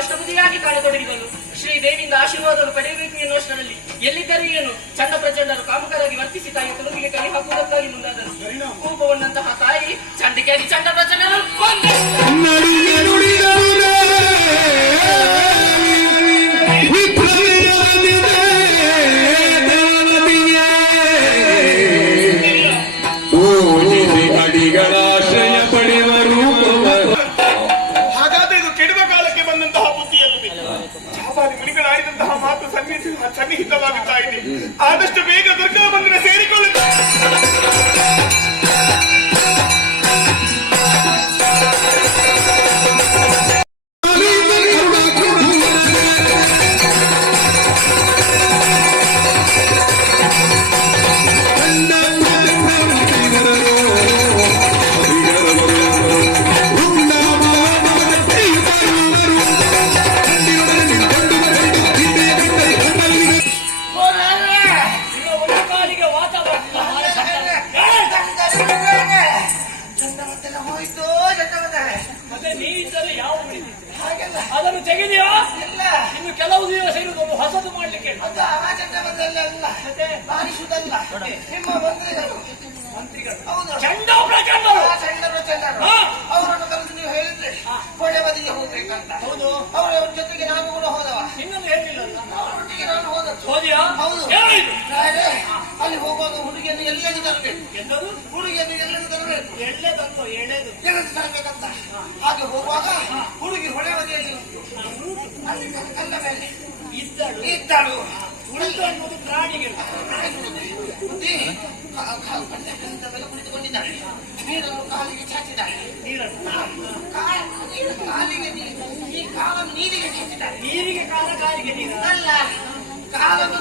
ಅಷ್ಟಬುದ್ಧಿಯಾಗಿ ಕಾಣತೊಡಗಿದನು. ಶ್ರೀದೇವಿಯಿಂದ ಆಶೀರ್ವಾದವನ್ನು ಪಡೆಯಬೇಕು ಎನ್ನುವಷ್ಟರಲ್ಲಿ ಎಲ್ಲಿದ್ದರೆ ಏನು ಚಂಡ ಪ್ರಚಂಡರು ಕಾಮಕರಾಗಿ ವರ್ತಿಸಿ ತಾಯಿಯ ತುಳುಕಿಗೆ ಕೈ ಹಾಕುವುದಕ್ಕಾಗಿ ಮುಂದಾದರು. ಕೋಪಗೊಂಡಂತಹ ತಾಯಿ ಚಂಡಿಕೆಯಾಗಿ ಚಂಡ ಪ್ರಚಂಡರು ಅಡಿಗಳಾಶ್ರಯ ಪಡೆಯುವ ರೂಪವ. ಹಾಗಾದ್ರೆ ಇದು ಕೆಡುವ ಕಾಲಕ್ಕೆ ಬಂದಂತಹ ಬುದ್ಧಿಯಲ್ಲದೆ ಚಾಪಾದಿ ಮುನಿಗಳಾಡಿದಂತಹ ಮಾತು ಸನ್ನಿಹಿತವಾಗುತ್ತಾ ಇದೆ. ಆದಷ್ಟು ಬೇಗ ದುರ್ಗಾ ಮಂದಿರ ಸೇರಿಕೊಳ್ಳುತ್ತಾರೆ. ಅದನ್ನು ತೆಗೆದೆಯಾ? ಇನ್ನು ಕೆಲವು ದಿವಸ ಇರುವುದು ಹೊಸದು ಮಾಡ್ಲಿಕ್ಕೆ. ಚಂಡ ಪ್ರಚಂಡರು ಅವರನ್ನು ಕರೆದು ನೀವು ಹೇಳಿದ್ರೆ ಹೊಳೆ ಬದಿಗೆ ಹೋಗ್ಬೇಕಂತ. ಹೌದು, ಅವರ ಜೊತೆಗೆ ನಾನು ಕೂಡ ಹೋದವ. ಇನ್ನೊಂದು ಹೇಳಿಲ್ಲ ಅವರೊಟ್ಟಿಗೆ ನಾನು ಹೋದದ್ದು. ಹೋದಿಯಾ? ಹೌದು. ಅಲ್ಲಿ ಹೋಗುವಾಗ ಹುಡುಗಿಯನ್ನು ಎಲ್ಲಿಗೆ ತರಬೇಕು? ಹುಡುಗಿಯನ್ನು ಎಲ್ಲಿಗೆ ತರಬೇಕು? ಎಳ್ಳೆ ಬಂತು ಎಳೆದು ಎಳೆದು ತರಬೇಕಂತ. ಹಾಗೆ ಹೋಗುವಾಗ ಹುಡುಗಿ ಹೊಳೆ ಬದಿಯಲ್ಲಿ ಅಲ್ಲಿ ಕಲ್ಲ ಮೇಲೆ ಇದ್ದಳು. ಉಳಿದು ಅನ್ನೋದು ಪ್ರಾಣಿಗಳು ಕುಳಿತುಕೊಂಡಿದ್ದಾಳೆ. ನೀರನ್ನು ಕಾಲಿಗೆ ಚಾಚಿದ್ದಾಳೆ. ಕಾಲಿಗೆ ಈ ಕಾಲನ್ನು ನೀರಿಗೆ ಚಾಚಿದ್ದಾಳೆ. ನೀರಿಗೆ ಕಾಲ ಕಾಲಿಗೆ ನೀರು ಅಲ್ಲ, ಕಾಲನ್ನು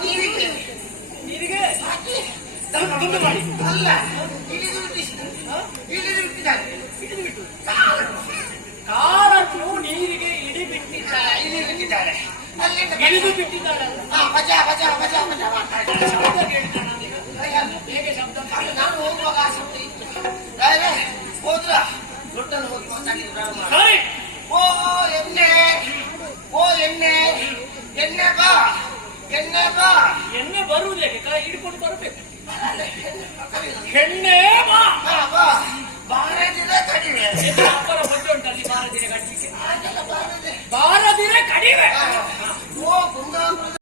ನೀರಿಗೆ ಹಾಕಿ ತುಂಡು ಮಾಡಿ ಅಲ್ಲ ಇಳಿದು ಬಿಟ್ಟಿದ್ದಾಳೆ. ಕಾಲನ್ನು ನೀರಿಗೆ ಇಳಿಬಿಟ್ಟಿದ್ದಾಳೆ. ಅಲ್ಲಿಂದ ಇಳಿದು ಬಿಟ್ಟಿದ್ದಾಳಲ್ಲ. ಮಜಾ ಮಜಾ ಮಜಾ ಮಜಾ ಮಾಡ್ತಾ ಇದ್ದಾಳೆ. ಶಬ್ದ ಕೇಳ್ತಾನೆ. ಹೇಗೆ ಶಬ್ದ? ನಾನು ಹೋಗುವಾಗ ಆ ಶಬ್ದ ಇತ್ತು. ಹೆಣ್ಣೆ ಬಾ. ಎಣ್ಣೆ ಬರುವುದಕ್ಕೆ ಕೈ ಹಿಡ್ಕೊಂಡು ಬರಬೇಕು. ಕರೀರಿ. ಹೆಣ್ಣೆ ಬಾ. ಬಾ, ಬಾ. ಬಾರದಿದ್ರೆ ಕಡಿಮೆ.